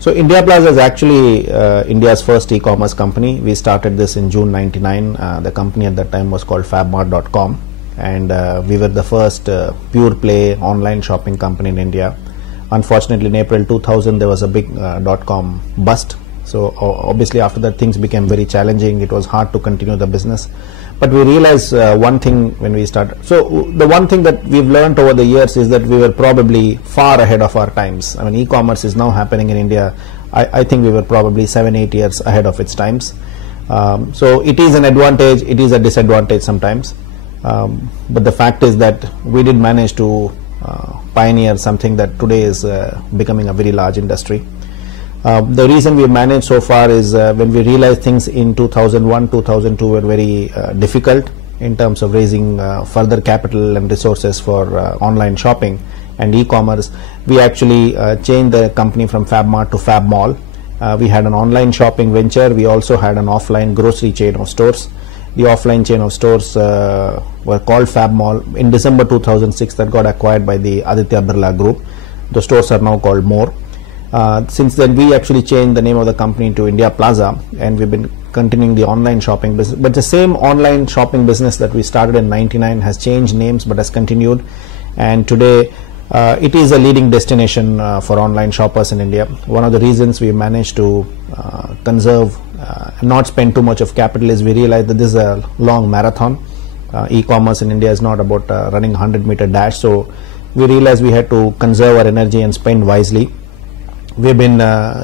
So Indiaplaza is actually India's first e-commerce company. We started this in June '99. The company at that time was called fabmart.com, and we were the first pure play online shopping company in India. Unfortunately, in April 2000 there was a big dot-com bust. So obviously after that things became very challenging. It was hard to continue the business. But we realized one thing when we started. So the one thing that we've learned over the years is that we were probably far ahead of our times. I mean, e-commerce is now happening in India. I think we were probably 7-8 years ahead of its times. So it is an advantage, it is a disadvantage sometimes. But the fact is that we did manage to pioneer something that today is becoming a very large industry. The reason we managed so far is when we realized things in 2001, 2002 were very difficult in terms of raising further capital and resources for online shopping and e-commerce. We actually changed the company from FabMart to FabMall. We had an online shopping venture. We also had an offline grocery chain of stores. The offline chain of stores were called FabMall. In December 2006, that got acquired by the Aditya Birla Group. The stores are now called More. Since then, we actually changed the name of the company to Indiaplaza, and we've been continuing the online shopping business. But the same online shopping business that we started in '99 has changed names but has continued, and today it is a leading destination for online shoppers in India. One of the reasons we managed to conserve and not spend too much of capital is we realized that this is a long marathon. E-commerce in India is not about running 100-meter dash, so we realized we had to conserve our energy and spend wisely. We've been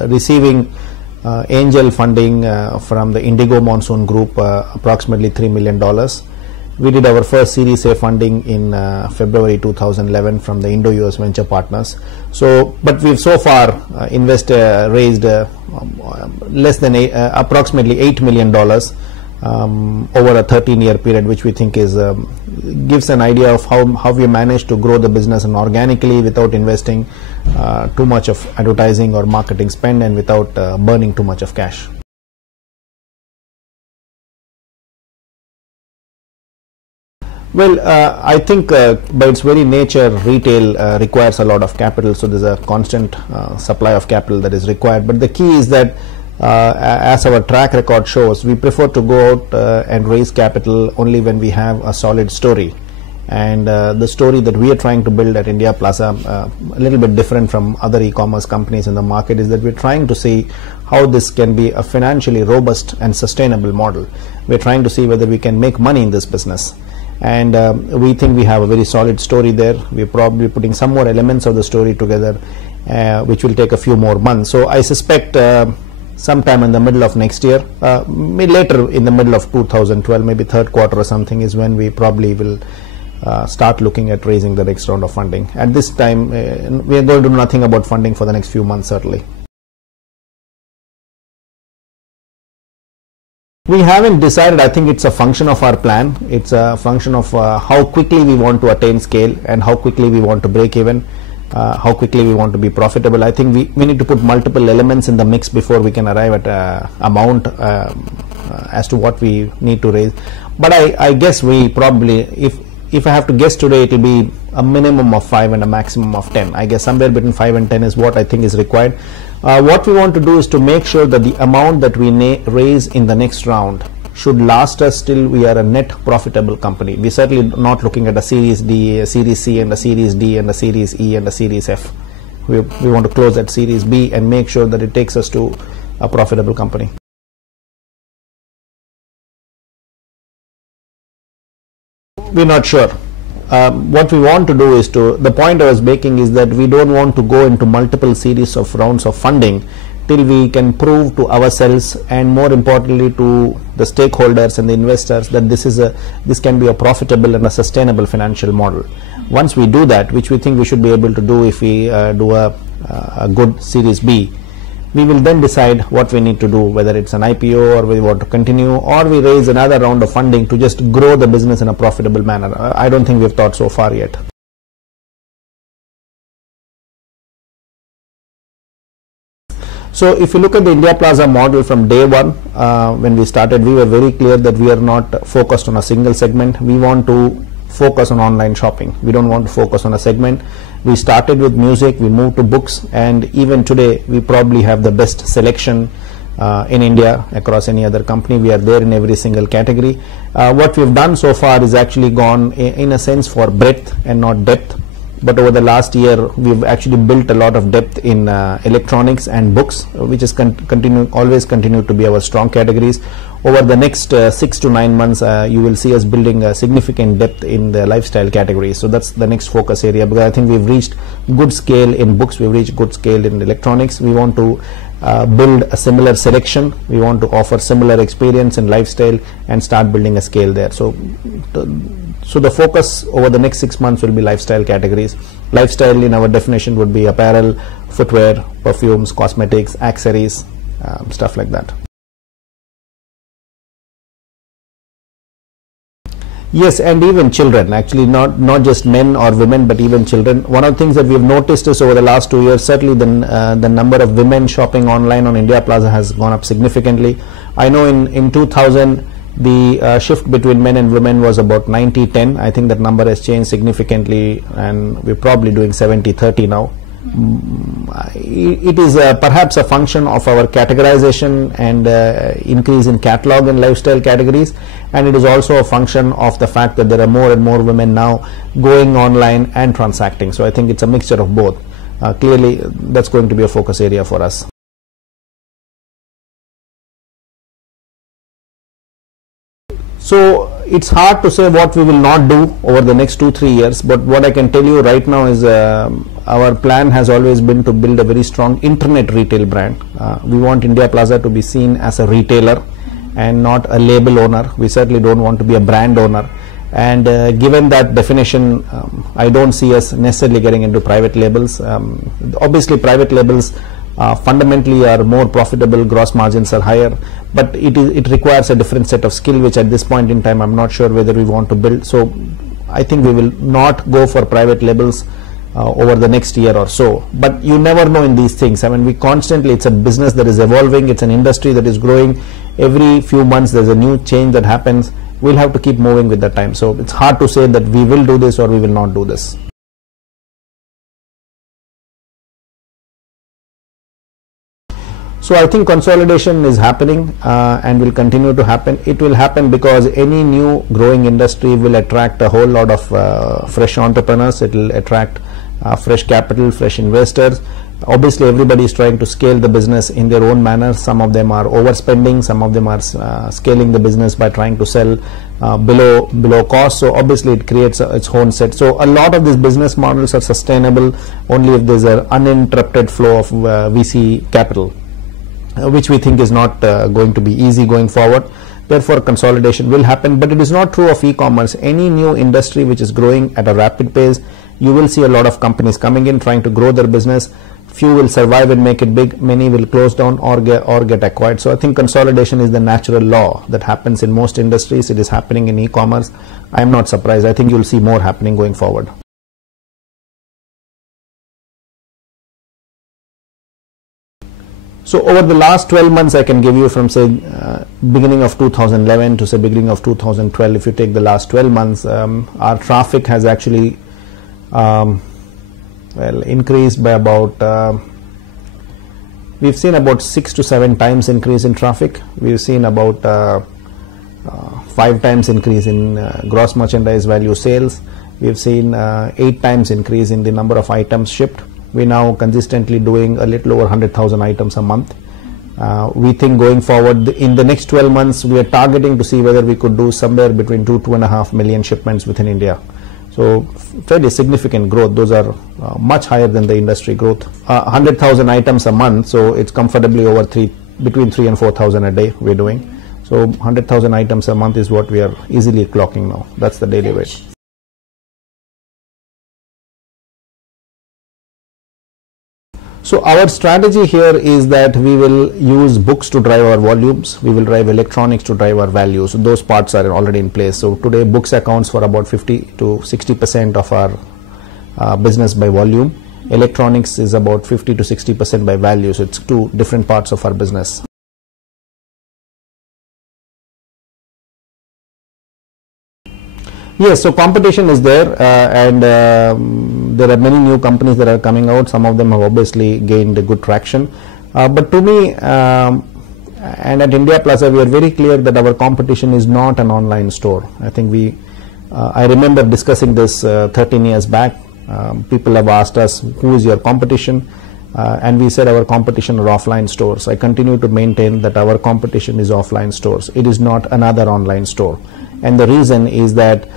receiving angel funding from the Indigo Monsoon Group, approximately $3 million. We did our first Series A funding in February 2011 from the IndoUS venture partners. So, but we've so far raised less than approximately $8 million over a 13-year period, which we think is gives an idea of how we managed to grow the business and organically without investing too much of advertising or marketing spend and without burning too much of cash. Well, I think by its very nature, retail requires a lot of capital, so there's a constant supply of capital that is required. But the key is that as our track record shows, we prefer to go out and raise capital only when we have a solid story. And the story that we are trying to build at Indiaplaza, a little bit different from other e-commerce companies in the market, is that we're trying to see how this can be a financially robust and sustainable model. We're trying to see whether we can make money in this business. And we think we have a very solid story there. We're probably putting some more elements of the story together, which will take a few more months. So I suspect sometime in the middle of next year, later in the middle of 2012, maybe third quarter or something, is when we probably will start looking at raising the next round of funding. At this time, we are going to do nothing about funding for the next few months, certainly. We haven't decided. I think it's a function of our plan. It's a function of how quickly we want to attain scale and how quickly we want to break even, how quickly we want to be profitable. I think we need to put multiple elements in the mix before we can arrive at an amount as to what we need to raise. But I guess we probably, if I have to guess today, it will be a minimum of 5 and a maximum of 10. I guess somewhere between 5 and 10 is what I think is required. What we want to do is to make sure that the amount that we raise in the next round should last us till we are a net profitable company. We're certainly not looking at a Series D, a Series C, and a Series D, and a Series E, and a Series F. We want to close at Series B and make sure that it takes us to a profitable company. We're not sure. What we want to do is the point I was making is that we don't want to go into multiple series of rounds of funding till we can prove to ourselves and more importantly to the stakeholders and the investors that this can be a profitable and a sustainable financial model. Once we do that, which we think we should be able to do if we do a good Series B, we will then decide what we need to do, whether it's an IPO or we want to continue, or we raise another round of funding to just grow the business in a profitable manner. I don't think we've thought so far yet. So if you look at the Indiaplaza model from day one, when we started, we were very clear that we are not focused on a single segment. We want to focus on online shopping. We don't want to focus on a segment. We started with music, we moved to books, and even today we probably have the best selection in India across any other company. We are there in every single category. What we've done so far is actually gone in a sense for breadth and not depth. But over the last year, we've actually built a lot of depth in electronics and books, which is always continue to be our strong categories. Over the next 6 to 9 months, you will see us building a significant depth in the lifestyle category. So that's the next focus area, because I think we've reached good scale in books, we've reached good scale in electronics. We want to build a similar selection. We want to offer similar experience in lifestyle and start building a scale there. So the focus over the next 6 months will be lifestyle categories. Lifestyle in our definition would be apparel, footwear, perfumes, cosmetics, accessories, stuff like that. Yes, and even children, actually not just men or women, but even children. One of the things that we've noticed is over the last 2 years, certainly the number of women shopping online on Indiaplaza has gone up significantly. I know in 2000, the shift between men and women was about 90-10. I think that number has changed significantly, and we're probably doing 70-30 now. It is perhaps a function of our categorization and increase in catalog and lifestyle categories, and it is also a function of the fact that there are more and more women now going online and transacting. So I think it's a mixture of both. Clearly that's going to be a focus area for us. So it's hard to say what we will not do over the next 2-3 years, but what I can tell you right now is our plan has always been to build a very strong internet retail brand. We want Indiaplaza to be seen as a retailer and not a label owner. We certainly don't want to be a brand owner. And given that definition, I don't see us necessarily getting into private labels. Obviously private labels fundamentally are more profitable, gross margins are higher, but it requires a different set of skill, which at this point in time I'm not sure whether we want to build. So I think we will not go for private labels over the next year or so, but you never know in these things. I mean, it's a business that is evolving, it's an industry that is growing. Every few months there's a new change that happens. We'll have to keep moving with the time. So it's hard to say that we will do this or we will not do this. So I think consolidation is happening and will continue to happen. It will happen because any new growing industry will attract a whole lot of fresh entrepreneurs. It will attract fresh capital, fresh investors. Obviously everybody is trying to scale the business in their own manner. Some of them are overspending, some of them are scaling the business by trying to sell below cost. So obviously it creates its own set. So a lot of these business models are sustainable only if there's an uninterrupted flow of VC capital, which we think is not going to be easy going forward. Therefore consolidation will happen, but it is not true of e-commerce. Any new industry which is growing at a rapid pace, you will see a lot of companies coming in trying to grow their business. Few will survive and make it big, many will close down or get acquired. So I think consolidation is the natural law that happens in most industries. It is happening in e-commerce. I am not surprised. I think you will see more happening going forward. So over the last 12 months, I can give you from say beginning of 2011 to say beginning of 2012. If you take the last 12 months, our traffic has actually increased by about, we've seen about 6 to 7 times increase in traffic. We've seen about 5 times increase in gross merchandise value sales. We've seen 8 times increase in the number of items shipped. We're now consistently doing a little over 100,000 items a month. We think going forward in the next 12 months, we are targeting to see whether we could do somewhere between 2.5 million shipments within India. So fairly significant growth. Those are much higher than the industry growth. 100,000 items a month, so it's comfortably over between 3,000 and 4,000 a day we're doing. So 100,000 items a month is what we are easily clocking now. That's the daily rate. So our strategy here is that we will use books to drive our volumes. We will drive electronics to drive our values. So those parts are already in place. So today books accounts for about 50 to 60% of our business by volume. Electronics is about 50 to 60% by value. So it's two different parts of our business. Yes, so competition is there and there are many new companies that are coming out. Some of them have obviously gained a good traction. But to me, and at Indiaplaza, we are very clear that our competition is not an online store. I think I remember discussing this 13 years back. People have asked us, who is your competition? And we said our competition are offline stores. I continue to maintain that our competition is offline stores. It is not another online store. And the reason is that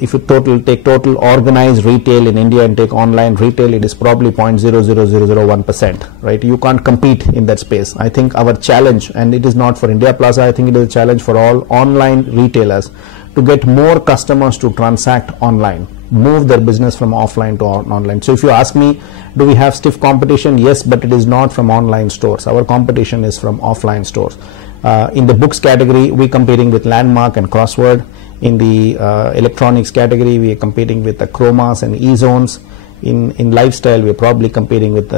if you take total organized retail in India and take online retail, it is probably 0.00001%, right? You can't compete in that space. I think our challenge, and it is not for Indiaplaza, I think it is a challenge for all online retailers to get more customers to transact online, move their business from offline to online. So if you ask me, do we have stiff competition? Yes, but it is not from online stores. Our competition is from offline stores. In the books category, we're competing with Landmark and Crossword. In the electronics category, we are competing with the Chromas and E-Zones. In lifestyle, we're probably competing with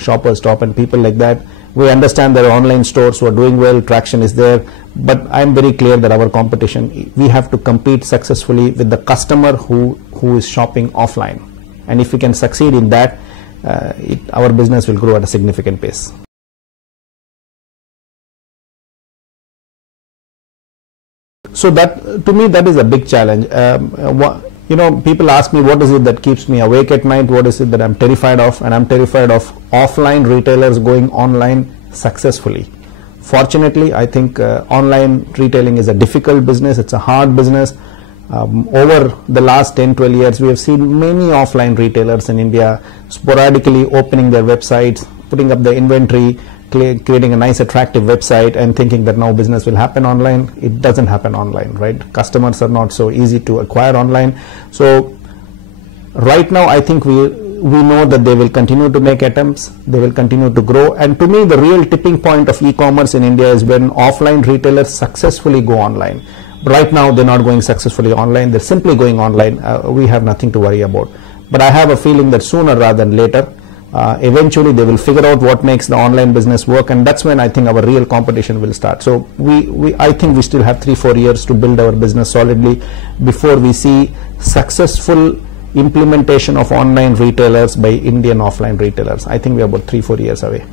Shoppers Stop and people like that. We understand there are online stores who are doing well, traction is there, but I'm very clear that our competition, we have to compete successfully with the customer who is shopping offline. And if we can succeed in that, our business will grow at a significant pace. So that, to me, that is a big challenge. People ask me, what is it that keeps me awake at night? What is it that I'm terrified of? And I'm terrified of offline retailers going online successfully. Fortunately, I think online retailing is a difficult business. It's a hard business. Over the last 10-12 years, we have seen many offline retailers in India sporadically opening their websites, putting up the inventory, creating a nice attractive website and thinking that now business will happen online. It doesn't happen online, right? Customers are not so easy to acquire online. So right now, I think we know that they will continue to make attempts, they will continue to grow. And to me, the real tipping point of e-commerce in India is when offline retailers successfully go online. Right now, they're not going successfully online, they're simply going online. We have nothing to worry about. But I have a feeling that sooner rather than later, eventually they will figure out what makes the online business work, and that's when I think our real competition will start. So I think we still have 3-4 years to build our business solidly before we see successful implementation of online retailers by Indian offline retailers. I think we are about 3-4 years away.